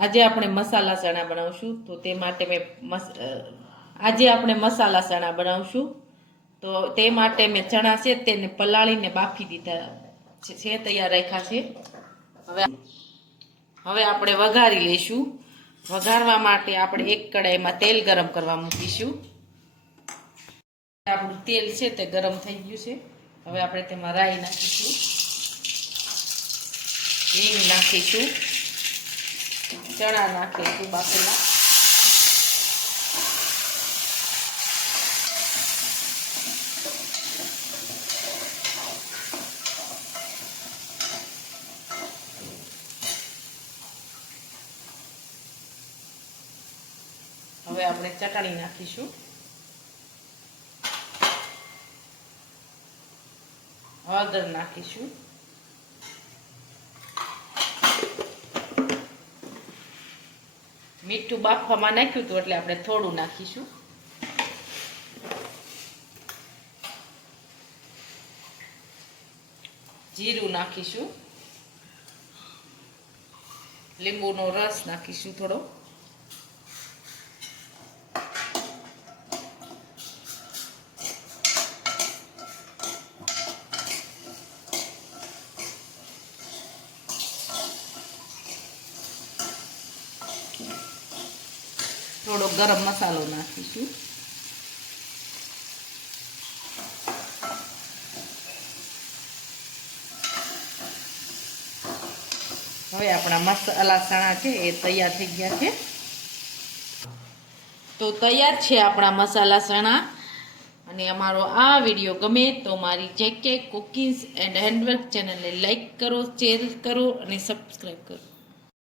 આજે આપણે મસાલા ચણા બનાવશું તો તે માટે આજે આપણે મસાલા ચણા બનાવશું તો તે માટે મેં ચણા છે તેને પલાળીને બાફી દીધા છે તૈયાર રાખ્યા છે હવે આપણે વઘારી લઈશું વઘારવા માટે આપણે એક કડાઈમાં તેલ ગરમ કરવા મૂકીશું આપણું તેલ છે તે ગરમ થઈ ગયું છે હવે આપણે તેમાં રાઈ નાખીશું હિંગ નાખીશું ચણા નાખીશું બાફેલા હવે આપણે ચટણી નાખીશું હળદર નાખીશું મીઠું બાફવામાં નાખ્યું હતું એટલે આપણે થોડું નાખીશું જીરું નાખીશું લીંબુનો રસ નાખીશું થોડો થોડો ગરમ મસાલો નાખીશું હવે આપણા મસાલા ચણા છે એ તૈયાર થઈ ગયા છે તો તૈયાર છે આપણા મસાલા ચણા અને અમારો આ વિડીયો ગમે તો મારી JK કુકિંગ્સ એન્ડ હેન્ડવર્ક ચેનલને લાઈક કરો શેર કરો અને સબસ્ક્રાઈબ કરો